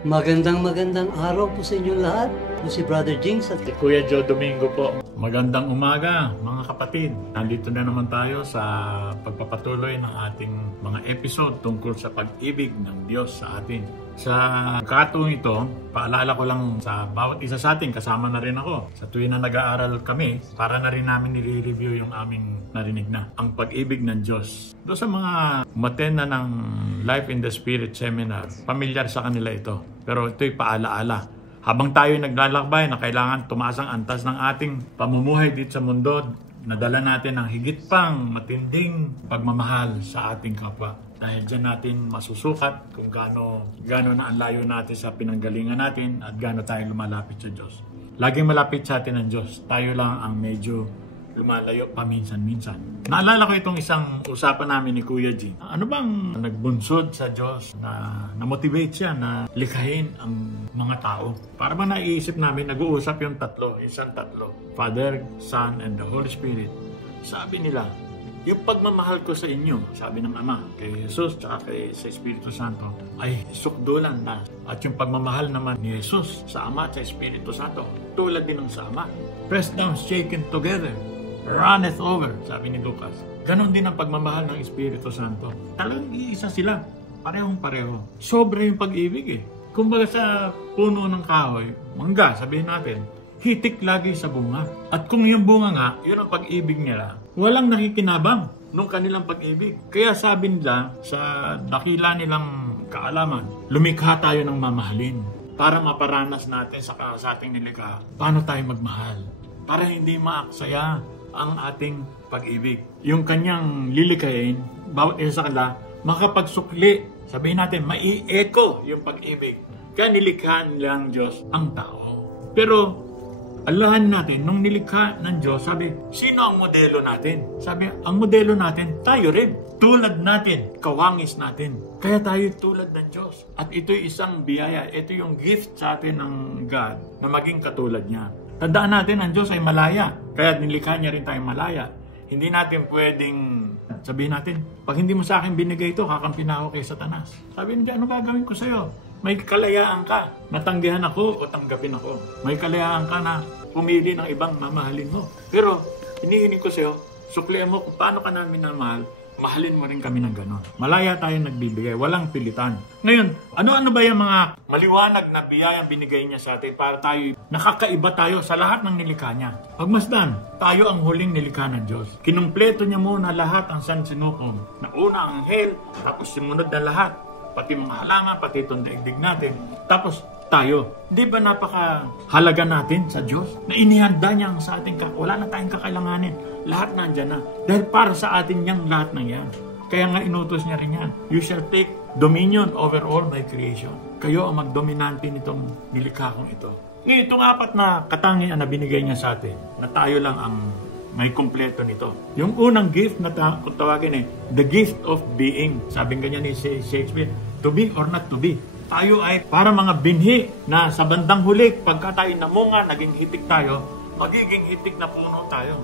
Magandang araw po sa inyo lahat. Po si Brother Jinx at Si Kuya Joe Domingo po. Magandang umaga mga kapatid. Nandito na naman tayo sa pagpapatuloy ng ating mga episode tungkol sa pag-ibig ng Diyos sa atin. Sa katong ito, paalala ko lang sa bawat isa sa atin, kasama na rin ako. Sa tuwing na nag-aaral kami, para na rin namin nire-review yung aming narinig na, ang pag-ibig ng Diyos. Doon sa mga umattend na ng Life in the Spirit Seminar, familiar sa kanila ito. Pero ito'y paalaala. Habang tayo naglalakbay na kailangan tumaas ang antas ng ating pamumuhay dito sa mundo, nadala natin ang higit pang matinding pagmamahal sa ating kapwa. Dahil dyan natin masusukat kung gaano na ang layo natin sa pinanggalingan natin at gaano tayo lumalapit sa Diyos. Laging malapit sa atin ang Diyos. Tayo lang ang medyo lumalayo paminsan-minsan. Naalala ko itong isang usapan namin ni Kuya G. Ano bang nagbunsod sa Diyos na motivate siya na likhain ang mga tao? Para ba naiisip namin, nag-uusap yung isang tatlo. Father, Son, and the Holy Spirit. Sabi nila, yung pagmamahal ko sa inyo, sabi ng Ama, kay Jesus at sa Espiritu Santo, ay sukdulan na. At yung pagmamahal naman ni Jesus sa Ama at sa Espiritu Santo, tulad din ng sa Ama. Pressed down, shaken together, runneth over, sabi ni Lucas. Ganon din ang pagmamahal ng Espiritu Santo. Talagang iisa sila, parehong-pareho. Sobra yung pag-ibig eh. Kumbaga sa puno ng kahoy, mangga, sabihin natin, hitik lagi sa bunga. At kung yung bunga nga, yun ang pag-ibig nila, walang nakikinabang nung kanilang pag-ibig. Kaya sabi nila, sa dakila nilang kaalaman, lumikha tayo ng mamahalin para maparanas natin sa ating nilikha. Paano tayo magmahal? Para hindi maaksaya ang ating pag-ibig. Yung kanyang lilikhain, bawat isa sa kanila, makapagsukli. Sabihin natin, mai-echo yung pag-ibig. Kaya nilikha nilang Diyos ang tao. Pero alahan natin, nung nilikha ng Diyos, sabi, sino ang modelo natin? Sabi, ang modelo natin, tayo rin. Tulad natin, kawangis natin. Kaya tayo tulad ng Diyos. At ito'y isang biyaya. Ito yung gift sa atin ng God na maging katulad niya. Tandaan natin, ang Diyos ay malaya. Kaya nilikha niya rin tayong malaya. Hindi natin pwedeng sabihin natin, pag hindi mo sa akin binigay ito, kakampi na ako kay Satanas. Sabi niya, ano gagawin ko sa'yo? May kalayaan ka. Natanggihan ako o tanggapin ako. May kalayaan ka na pumili ng ibang mamahalin mo. Pero, hinihiling ko sa'yo, suklihan mo kung paano ka namin namahal, mahalin mo rin kami ng gano'n. Malaya tayong nagbibigay, walang pilitan. Ngayon, ano-ano ba yung mga maliwanag na biyayang binigay niya sa atin para tayo, nakakaiba tayo sa lahat ng nilikha niya? Pagmasdan, tayo ang huling nilikha ng Diyos. Kinumpleto niya muna lahat ang sansinukom. Nauna ang anghel, tapos simunod na lahat. Pati mga halaman, pati itong daigdig natin. Tapos tayo. Di ba napakahalaga natin sa Diyos? Na inihanda niya ang sa ating wala na tayong kakailanganin. Lahat nandyan na. Dahil para sa atin niyang lahat na yan. Kaya nga inutos niya rin yan. You shall take dominion over all my creation. Kayo ang magdominante nitong nilikha kong ito. Ngayon, itong apat na katangian na binigay niya sa atin, na tayo lang ang may kumpleto nito. Yung unang gift na kung tawagin the gift of being. Sabi ganyan ni Shakespeare, to be or not to be. Tayo ay para mga binhi na sa bandang huli, pagka tayo namunga, naging hitik tayo, magiging hitik na puno tayo.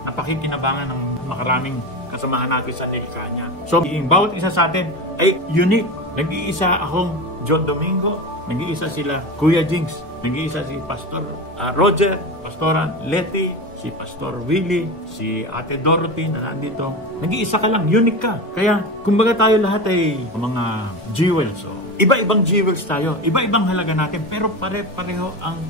Napakikinabangan ng makaraming kasamahan natin sa nilikha niya. So, bawat isa sa atin ay unique. Nag-iisa akong John Domingo, nag-iisa sila Kuya Jinx, nag-iisa si Pastor Roger, Pastoran Letty, si Pastor Willie, si Ate Dorothy na nandito. Nag-iisa ka lang, unique ka. Kaya, kumbaga tayo lahat ay mga jewels. So, iba-ibang jewels tayo, iba-ibang halaga natin, pero pare-pareho ang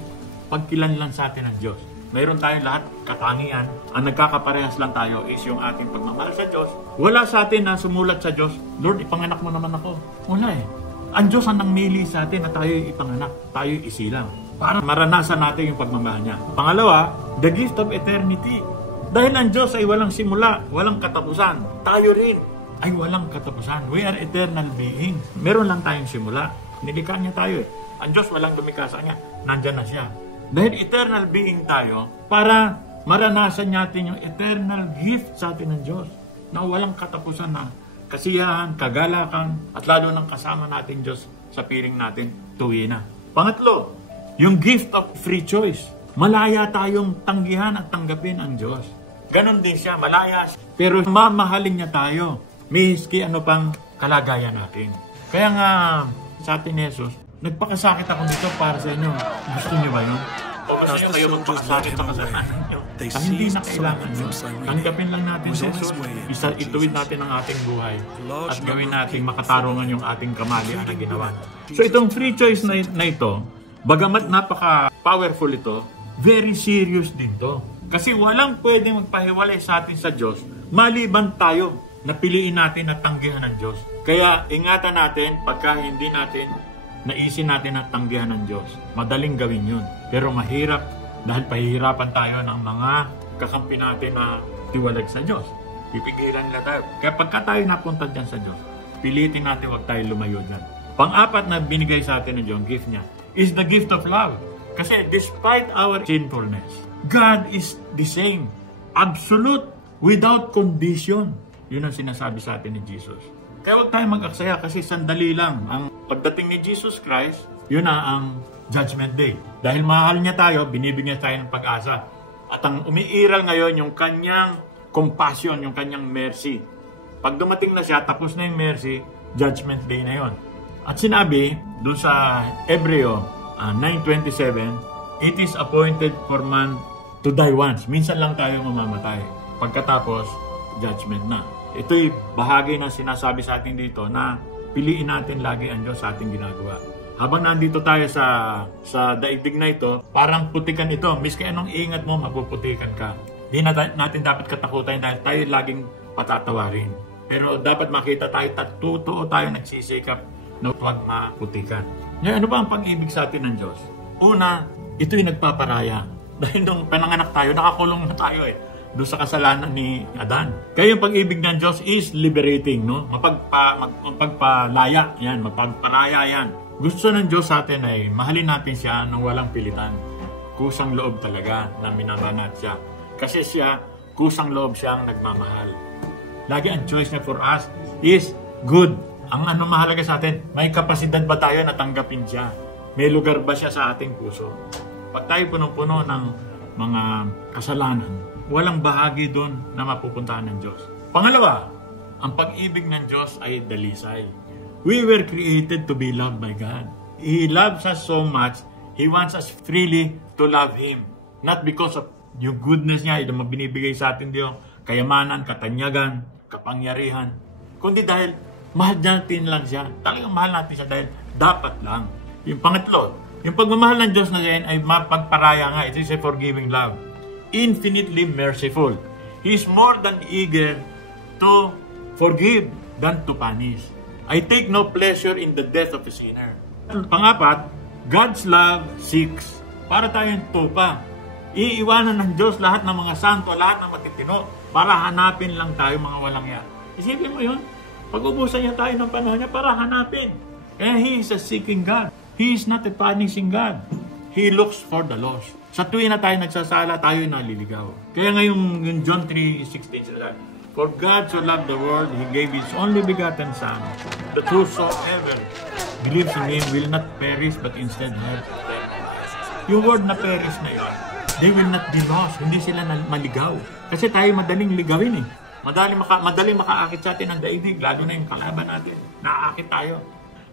pagkilanlan sa atin ng Diyos. Mayroon tayong lahat katangian. Ang nagkakaparehas lang tayo is yung ating pagmamahal sa Diyos. Wala sa atin na sumulat sa Diyos, Lord, ipanganak mo naman ako. Wala eh. Ang Diyos ang nangmili sa atin na tayo ipanganak, tayo isilang. Para maranasan natin yung pagmamahal niya. Pangalawa, the gift of eternity. Dahil ang Diyos ay walang simula, walang katapusan. Tayo rin ay walang katapusan. We are eternal beings. Meron lang tayong simula. Nilikha niya tayo eh. Ang Diyos walang lumikha sa kanya. Nandyan na siya. Dahil eternal being tayo, para maranasan natin yung eternal gift sa atin ng Diyos. Na walang katapusan na kasiyahan, kagalakan, at lalo ng kasama natin Diyos sa piling natin tuwi na. Pangatlo, yung gift of free choice. Malaya tayong tanggihan at tanggapin ang Diyos. Ganon din siya, malaya. Pero mamahalin niya tayo. Miski ano pang kalagayan natin. Kaya nga, sa atin Jesus, nagpakasakit ako dito para sa inyo. Gusto niyo ba yun? O gusto niyo kayo magpakasakit sa kasalanan niyo? Ang hindi na kailangan yun. Tanggapin lang natin si Jesus. Ituwid natin ang ating buhay. At gawin natin makatarungan yung ating kamalian na ginawa. So itong free choice na ito, bagamat napaka-powerful ito, very serious din to. Kasi walang pwedeng magpahiwalay sa atin sa Diyos, maliban tayo na piliin natin at tanggihan ng Diyos. Kaya ingatan natin pagka hindi natin naisin natin at tanggihan ng Diyos. Madaling gawin yun. Pero mahirap dahil pahihirapan tayo ng mga kakampi natin na tiwalag sa Diyos. Pipigilan nila tayo. Kaya pagka tayo napunta dyan sa Diyos, pilitin natin huwag tayo lumayo dyan. Pang-apat na binigay sa atin ng Diyos, gift niya, is the gift of love. Kasi despite our sinfulness, God is the same. Absolute, without condition. Yun ang sinasabi sa atin ni Jesus. Kaya huwag tayo mag-aksaya kasi sandali lang. Ang pagdating ni Jesus Christ, yun na ang Judgment Day. Dahil mahal niya tayo, binibigyan tayo ng pag-asa. At ang umiiral ngayon, yung kanyang compassion, yung kanyang mercy. Pag dumating na siya, tapos na yung mercy, Judgment Day na yon. At sinabi, doon sa Hebreo 9:27, it is appointed for man to die once. Minsan lang tayo mamamatay. Pagkatapos, judgment na. Ito'y bahagi na sinasabi sa atin dito na piliin natin lagi ang Diyos sa ating ginagawa. Habang nandito tayo sa daigdig na ito, parang putikan ito. Miski anong ingat mo, mapuputikan ka. Di natin dapat katakutan dahil tayo laging patatawarin. Pero dapat makita tayo, totoo tayo nagsisikap na huwag maputikan. Ngayon, ano ba ang pag-ibig sa atin ng Diyos? Una, ito'y nagpaparaya. Dahil nung pananganak tayo, nakakulong na tayo doon sa kasalanan ni Adan. Kaya yung pag-ibig ng Diyos is liberating, no? Mapagpalaya yan, mapagparaya yan. Gusto ng Diyos sa atin ay mahalin natin siya nang walang pilitan. Kusang loob talaga na minaranat siya. Kasi siya, kusang loob siyang nagmamahal. Lagi ang choice niya for us is good. Ang mahalaga sa atin, may kapasidad ba tayo na tanggapin siya? May lugar ba siya sa ating puso? Pag tayo punong-puno ng mga kasalanan, walang bahagi doon na mapupuntahan ng Diyos. Pangalawa, ang pag-ibig ng Diyos ay dalisay. We were created to be loved by God. He loves us so much, He wants us freely to love Him. Not because of yung goodness niya, yung binibigay sa atin yung kayamanan, katanyagan, kapangyarihan, kundi dahil mahal natin lang siya. Talagang mahal natin siya dahil dapat lang. Yung pangatlo, yung pagmamahal ng Diyos na yan ay mapagparaya nga. It is a forgiving love. Infinitely merciful. He is more than eager to forgive than to punish. I take no pleasure in the death of a sinner. Pangapat, God's love seeks. Para tayong tupa. Iiwanan ng Diyos lahat ng mga santo, lahat ng matitino, para hanapin lang tayo mga walang yan. Isipin mo yun. Pag-ubusan niya tayo ng panahon niya para hanapin. Kaya He is a seeking God. He is not a punishing God. He looks for the lost. Sa tuwing na tayo nagsasala, tayo naliligaw. Kaya ngayong yung John 3:16 sila, for God so loved the world, He gave His only begotten Son, that whosoever believes in Him will not perish, but instead have eternal life. Yung word na perish na yun, they will not be lost. Hindi sila maligaw. Kasi tayo madaling ligawin Madaling makaakit sa atin ang daigdig, lalo na yung kalaban natin. Naaakit tayo.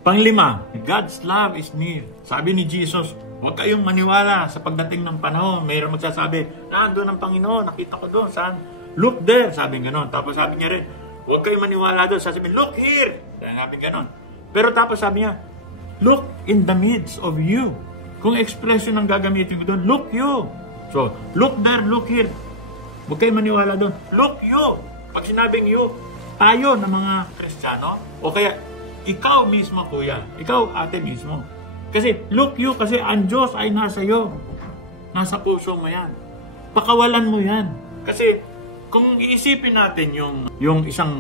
Panglima, God's love is near. Sabi ni Jesus, huwag kayong maniwala sa pagdating ng panahon. Mayroon magsasabi, nandun ang Panginoon, nakita ko doon, saan? Look there, sabi gano'n. Tapos sabi niya rin, huwag kayong maniwala doon. Sabi, look here. Sabi gano'n. Pero tapos sabi niya, look in the midst of you. Kung expression ang gagamitin ko doon, look you. So, look there, look here. Huwag kayong maniwala doon. Look you. Pag sinabing you, tayo na mga Kristiyano, o kaya ikaw mismo, kuya, ikaw ate mismo. Kasi look you, kasi ang Diyos ay nasa iyo. Nasa puso mo yan. Pakawalan mo yan. Kasi kung iisipin natin yung isang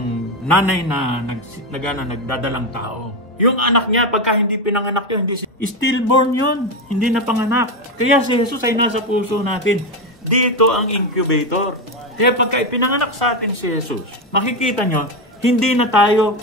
nanay na nagdadalang tao, yung anak niya, pagka hindi pinanganak yun, stillborn yun, hindi na panganak. Kaya si Jesus ay nasa puso natin. Dito ang incubator. Kaya pagka ipinanganak sa atin si Jesus, makikita nyo, hindi na tayo.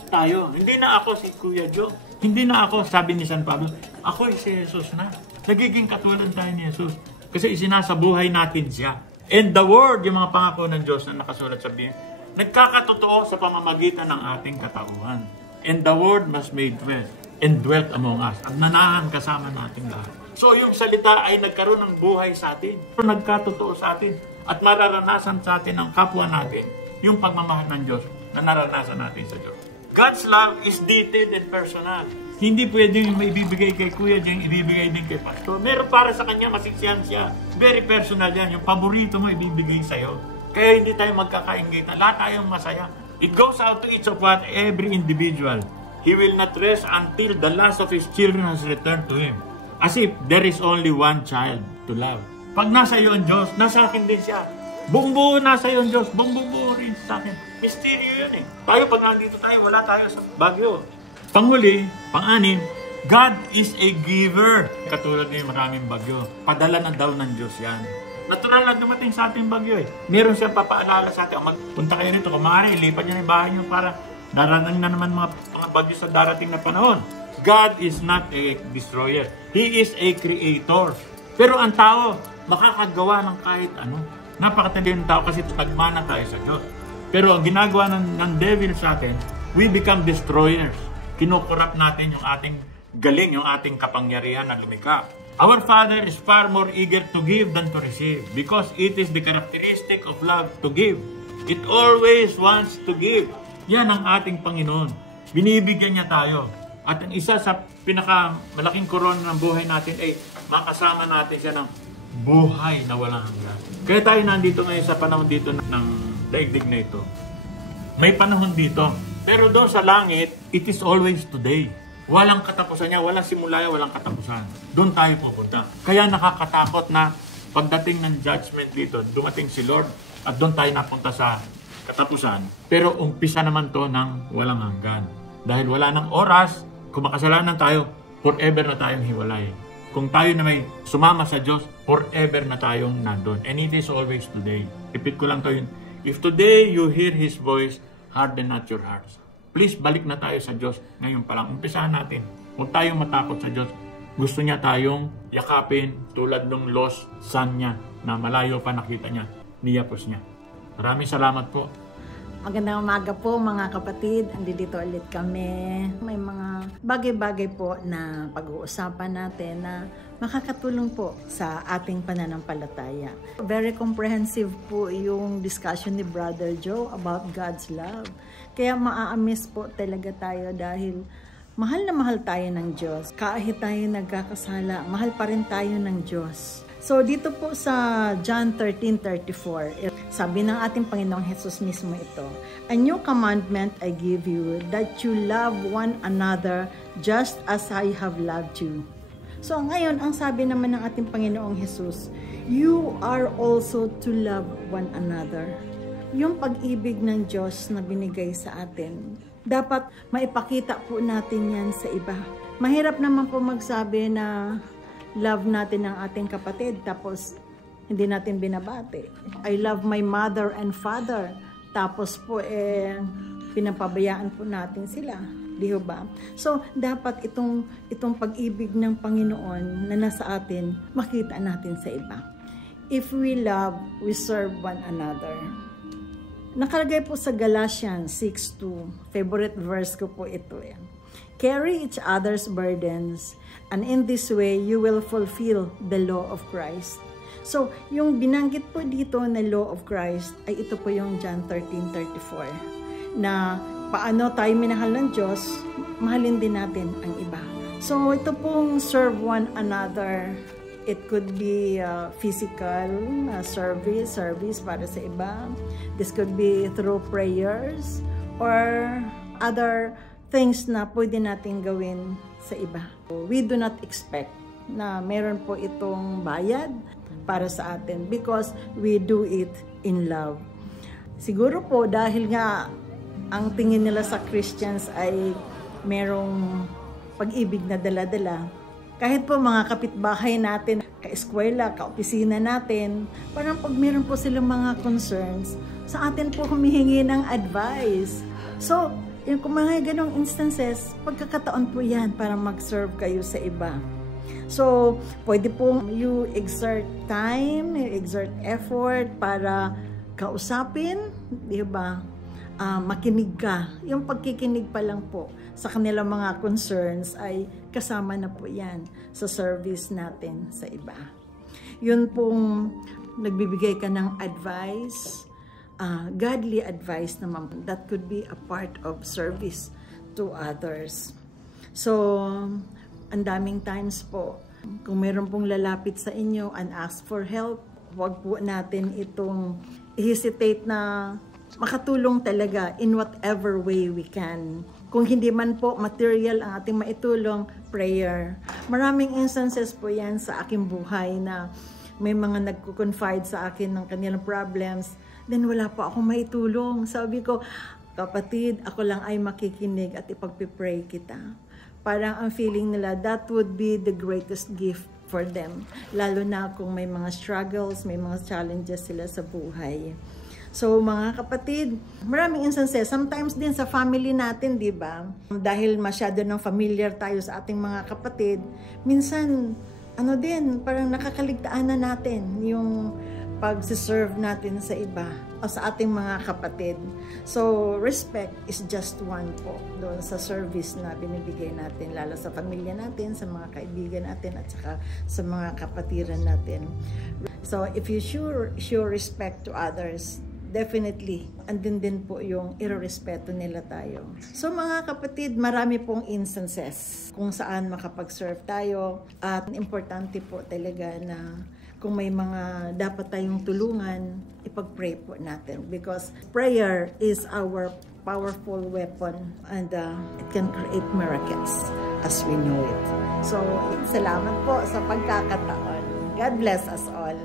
Hindi na ako si Kuya Joe. Hindi na ako, sabi ni San Pablo, ako si Jesus na. Nagiging katulad tayo ni Jesus. Kasi isinasabuhay natin siya. And the Word, yung mga pangako ng Diyos na nakasulat sa Biblia, nagkakatotoo sa pamamagitan ng ating katauhan. And the Word was made flesh and dwelt among us. At nanahan kasama natin lahat. So yung salita ay nagkaroon ng buhay sa atin. Nagkatotoo sa atin. At mararanasan sa atin ng kapwa natin yung pagmamahal ng Diyos na naranasan natin sa Diyos. God's love is detailed and personal. Hindi pwedeng maibibigay kay Kuya Jeng, ibibigay din kay Pastor. Meron para sa kanya, masiksiyan siya. Very personal yan. Yung paborito mo, ibibigay sa'yo. Kaya hindi tayo magkakaingitan. Lahat tayong masaya. It goes out to each of what every individual. He will not rest until the last of his children has returned to him. As if there is only one child to love. Pag nasa iyo ang Diyos, nasa akin din siya. Buong-buo nasa iyo ang Diyos, buong-buo rin sa akin. Misteryo yun eh. Tayo pag nandito tayo, wala tayo sa Baguio. Panghuli, pang-anim, God is a giver. Katulad ng maraming bagyo. Padala na daw ng Diyos yan. Natural lang dumating sa ating bagyo eh. Meron siyang papaalala sa atin. Magpunta kayo nito, kumari, lipat nyo yung bahay nyo para darating na naman mga bagyo sa darating na panahon. God is not a destroyer. He is a creator. Pero ang tao, makakagawa ng kahit ano. Napakatindi ng tao kasi tagmana tayo sa Diyos. Pero ang ginagawa ng devil sa atin, we become destroyers. Kinukurap natin yung ating galing, yung ating kapangyarihan na lumikha. Our Father is far more eager to give than to receive because it is the characteristic of love to give. It always wants to give. Yan ang ating Panginoon. Binibigyan niya tayo. At ang isa sa pinakamalaking korona ng buhay natin ay makasama natin siya ng buhay na walang hanggan. Kaya tayo nandito ngayon sa panahon dito ng daigdig na ito. May panahon dito. Pero doon sa langit, it is always today. Walang katapusan niya, walang simula, walang katapusan. Doon tayo pupunta. Kaya nakakatakot na pagdating ng judgment dito, dumating si Lord at doon tayo napunta sa katapusan. Pero umpisa naman to ng walang hanggan. Dahil wala ng oras, kung makasalanan tayo, forever na tayong hiwalay. Kung tayo na may sumama sa Diyos, forever na tayong nandun. And it is always today. Repeat ko lang to yun. If today you hear His voice, harden not your hearts. Please, balik na tayo sa Diyos ngayon pa lang. Umpisahan natin. Huwag tayong matakot sa Diyos. Gusto niya tayong yakapin tulad ng lost son niya na malayo pa nakita niya, niyapos niya. Maraming salamat po. Magandang umaga po mga kapatid. Andito ulit kami. May mga bagay-bagay po na pag-uusapan natin na makakatulong po sa ating pananampalataya. Very comprehensive po yung discussion ni Brother Joe about God's love. Kaya maa-amaze po talaga tayo dahil mahal na mahal tayo ng Diyos. Kahit tayo nagkakasala, mahal pa rin tayo ng Diyos. So dito po sa John 13:34, sabi ng ating Panginoong Hesus mismo ito, "A new commandment I give you, that you love one another just as I have loved you." So ngayon, ang sabi naman ng ating Panginoong Hesus, you are also to love one another. Yung pag-ibig ng Diyos na binigay sa atin, dapat maipakita po natin yan sa iba. Mahirap naman po magsabi na love natin ang ating kapatid, tapos hindi natin binabati. I love my mother and father, tapos po pinapabayaan po natin sila. Di ba? So, dapat itong pag-ibig ng Panginoon na nasa atin, makita natin sa iba. If we love, we serve one another. Nakalagay po sa Galatians 6:2, favorite verse ko po ito. Carry each other's burdens, and in this way, you will fulfill the law of Christ. So, yung binanggit po dito na law of Christ, ay ito po yung John 13:34, na paano tayo minahal ng Diyos, mahalin din natin ang iba. So, ito pong serve one another. It could be physical service para sa iba. This could be through prayers or other things na pwede natin gawin sa iba. We do not expect na meron po itong bayad para sa atin because we do it in love. Siguro po dahil nga ang tingin nila sa Christians ay merong pag-ibig na dala-dala. Kahit po mga kapitbahay natin, ka-eskwela, ka-opisina natin, parang pag meron po silang mga concerns, sa atin po humihingi ng advice. So, yung kung mga ganong instances, pagkakataon po yan para mag-serve kayo sa iba. So, pwede po you exert time, you exert effort para kausapin, di ba? Makinig ka. Yung pagkikinig pa lang po, sa kanilang mga concerns ay kasama na po yan sa service natin sa iba. Yun pong nagbibigay ka ng advice, godly advice naman, that could be a part of service to others. So, ang daming times po, kung meron pong lalapit sa inyo and ask for help, huwag po natin itong hesitate na makatulong talaga in whatever way we can. Kung hindi man po material ang ating maitulong, prayer. Maraming instances po yan sa aking buhay na may mga nagko-confide sa akin ng kanilang problems, then wala pa akong maitulong. Sabi ko, kapatid, ako lang ay makikinig at ipagpipray kita. Parang ang feeling nila, that would be the greatest gift for them. Lalo na kung may mga struggles, may mga challenges sila sa buhay. So mga kapatid, maraming instances, sometimes din sa family natin, di ba? Dahil masyado ng familiar tayo sa ating mga kapatid, minsan, parang nakakaligtaan na natin yung pag-serve natin sa iba o sa ating mga kapatid. So, respect is just one po doon sa service na binibigay natin, lalo sa pamilya natin, sa mga kaibigan natin, at saka sa mga kapatiran natin. So, if you show respect to others, definitely, andun din po yung irorespeto nila tayo. So mga kapatid, marami pong instances kung saan makapag-serve tayo, at importante po talaga na kung may mga dapat tayong tulungan, ipag-pray po natin, because prayer is our powerful weapon, and it can create miracles as we know it. So salamat po sa pagkakataon. God bless us all.